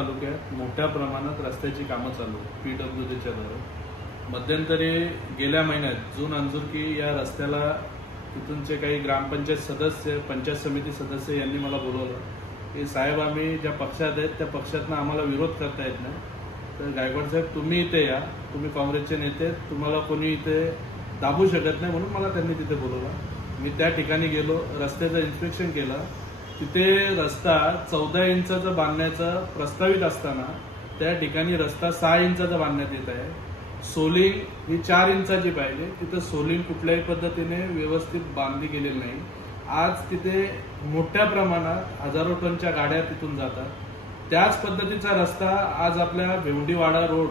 तालुक्यात मोठ्या प्रमाणात रस्त्याची कामं चालू पीडब्ल्यूडीच्या द्वारे। मध्यंतरी गेल्या महिन्यात जून अंजुरकी या रस्त्याला तिथूनचे काही ग्रामपंचायत सदस्य, पंचायत समिती सदस्य यांनी मला बोलवलं की साहेब, आम्ही ज्या पक्षात आहेत त्या पक्षातनं आम्हाला विरोध करता येत नाही, तर गायकवाड साहेब तुम्ही इथे या, तुम्ही काँग्रेसचे नेते, तुम्हाला कोणी इथे दाबू शकत नाही, म्हणून मला त्यांनी तिथे बोलवलं। मी त्या ठिकाणी गेलो, रस्त्याचं इन्स्पेक्शन केलं। तिथे रस्ता 14 इंचाचा बांधण्याचा प्रस्तावित असताना त्या ठिकाणी रस्ता 6 इंचाचा बांधण्यात येत आहे। सोलिंग ही 4 इंचाची पाहिजे, तिथे सोलिंग कुठल्याही पद्धतीने व्यवस्थित बांधली गेलेली नाही। आज तिथे मोठ्या प्रमाणात हजारो टनच्या गाड्या तिथून जातात। त्याच पद्धतीचा रस्ता आज आपल्या भेवंडीवाडा रोड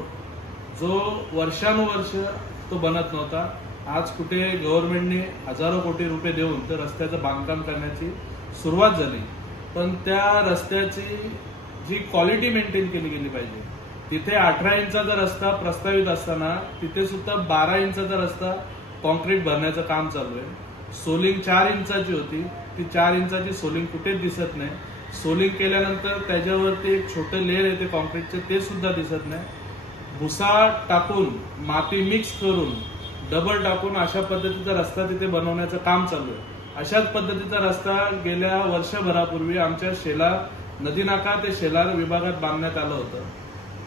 जो वर्षानुवर्ष तो बनत नव्हता, आज कुठे गव्हर्नमेंटने हजारो कोटी रुपये देऊन त्या रस्त्याचं बांधकाम करण्याची सुरुवात झाली, पण त्या रस्त्याची जी क्वालिटी मेंटेन केली गेली पाहिजे। तिथे 18 इंचाचा रस्ता प्रस्तावित असताना तिथे सुद्धा 12 इंचाचा रस्ता कॉन्क्रीट भरण्याचं काम चालू आहे। सोलिंग 4 इंचाची होती, ती 4 इंचाची सोलिंग कुठेच दिसत नाही। सोलिंग केल्यानंतर त्याच्यावरती एक छोटे लेअर येते कॉन्क्रीटचे, ते सुद्धा दिसत नाही। भुसा टाकून, माती मिक्स करून, डबल टाकून अशा पद्धतीचा रस्ता तिथे बनवण्याचं काम चालू आहे। अशाच पद्धतीचा रस्ता गेल्या वर्षभरापूर्वी आमच्या शेलार नदी नाका ते शेलार विभागात बांधण्यात आलं होतं।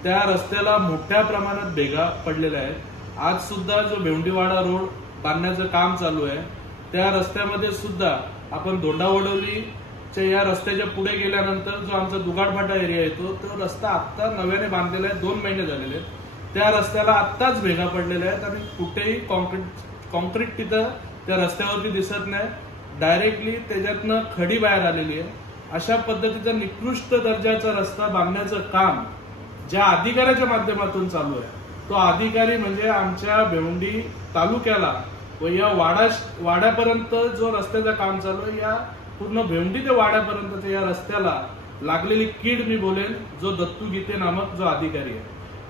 त्या रस्त्याला मोठ्या प्रमाणात भेगा पडलेल्या आहेत। आज सुद्धा जो भेवंडीवाडा रोड बांधण्याचं काम चालू आहे, त्या रस्त्यामध्ये सुद्धा आपण दोंडावडवलीच्या या रस्त्याच्या पुढे गेल्यानंतर जो आमचा दुगाडफाटा एरिया येतो, तो रस्ता आत्ता नव्याने बांधलेला आहे, 2 महिने झालेले आहेत। त्या रस्त्याला आत्ताच भेगा पडलेल्या आहेत आणि कुठेही कॉन्क्रीट तिथं त्या रस्त्यावरती दिसत नाही, डायरेक्टली त्याच्यातनं खडी बाहेर आलेली आहे। अशा पद्धतीचा निकृष्ट दर्जाचा रस्ता बांधण्याचं काम ज्या अधिकाऱ्याच्या माध्यमातून चालू आहे, तो अधिकारी म्हणजे आमच्या भेवंडी तालुक्याला व या वाड्यापर्यंत जो रस्त्याचं काम चालू आहे, या पूर्ण भेवंडी ते वाड्यापर्यंत या रस्त्याला लागलेली कीड मी बोलेन, जो दत्तू गीते नामक जो अधिकारी आहे,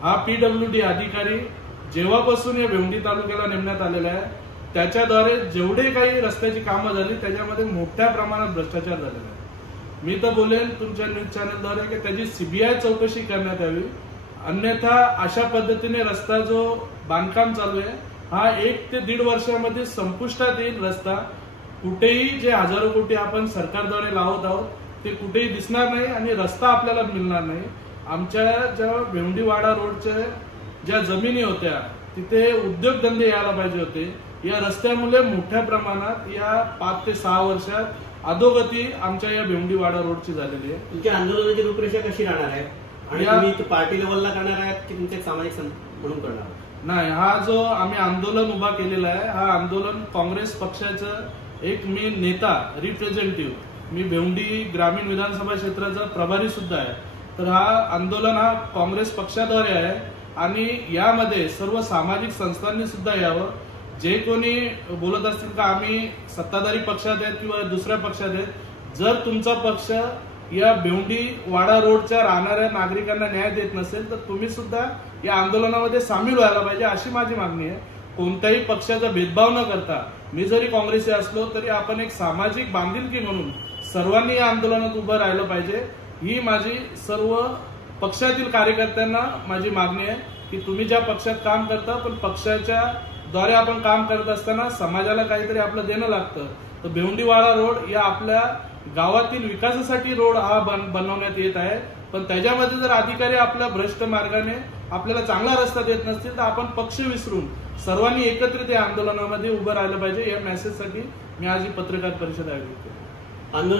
हा पीडब्ल्यूडी अधिकारी जेव्हापासून या भेवंडी तालुक्याला नेमण्यात आलेला आहे, त्याच्याद्वारे जेवढे काही रस्त्याची कामं झाली त्याच्यामध्ये मोठ्या प्रमाणात भ्रष्टाचार झालेला आहे। मी तर बोलेन तुमच्या न्यूज चॅनलद्वारे की त्याची सीबीआय चौकशी करण्यात यावी, अन्यथा अशा पद्धतीने रस्ता जो बांधकाम चालू आहे हा 1 ते 1.5 वर्षामध्ये संपुष्टात येईल। रस्ता कुठेही जे हजारो कोटी आपण सरकारद्वारे लावत आहोत ते कुठेही दिसणार नाही आणि रस्ता आपल्याला मिळणार नाही। आमच्या ज्या भेवंडीवाडा रोडच्या ज्या जमिनी होत्या तिथे उद्योगधंदे यायला पाहिजे होते, या रस्त्यामुळे मोठ्या प्रमाणात या 5 ते 6 वर्षात अधोगती आमच्या या भेवंडीवाडा रोडची झालेली आहे। तुमच्या आंदोलनाची रूपरेषा कशी राहणार आहे आणि तुम्ही पार्टी लेवलला करणार आहात की तुमचे सामाजिक म्हणून करणार आहात? नाही, हा जो आम्ही आंदोलन उभा केलेला आहे, हा आंदोलन काँग्रेस पक्षाचं एक मी नेता रिप्रेझेंटेटिव्ह, मी भेवंडी ग्रामीण विधानसभा क्षेत्राचा प्रभारी सुद्धा आहे, तर हा आंदोलन हा काँग्रेस पक्षाद्वारे आहे आणि यामध्ये सर्व सामाजिक संस्थांनी सुद्धा यावं। जे कोणी बोलत असतील का आम्ही सत्ताधारी पक्षात आहेत किंवा दुसऱ्या पक्षात आहेत, जर तुमचा पक्ष या भेवंडीवाडा रोडच्या राहणाऱ्या नागरिकांना न्याय देत नसेल तर तुम्ही सुद्धा या आंदोलनामध्ये सामील व्हायला पाहिजे, अशी माझी मागणी आहे। कोणत्याही पक्षाचा भेदभाव न करता, मी जरी काँग्रेसी असलो तरी आपण एक सामाजिक बांधिलकी म्हणून सर्वांनी या आंदोलनात उभं राहिलं पाहिजे, ही माझी सर्व पक्षातील कार्यकर्त्यांना माझी मागणी आहे की तुम्ही ज्या पक्षात काम करता, पण पक्षाच्या द्वारे आपण काम करत असताना समाजाला काहीतरी आपलं देणं लागतं। तर भेवंडीवाडा रोड या आपल्या गावातील विकासासाठी रोड हा बनवण्यात येत आहे, पण त्याच्यामध्ये जर अधिकारी आपल्या भ्रष्ट मार्गाने आपल्याला चांगला रस्ता देत नसतील तर आपण पक्ष विसरून सर्वांनी एकत्रित या आंदोलनामध्ये उभं राहिलं पाहिजे। या मेसेजसाठी मी आज ही पत्रकार परिषद आयोजित केली।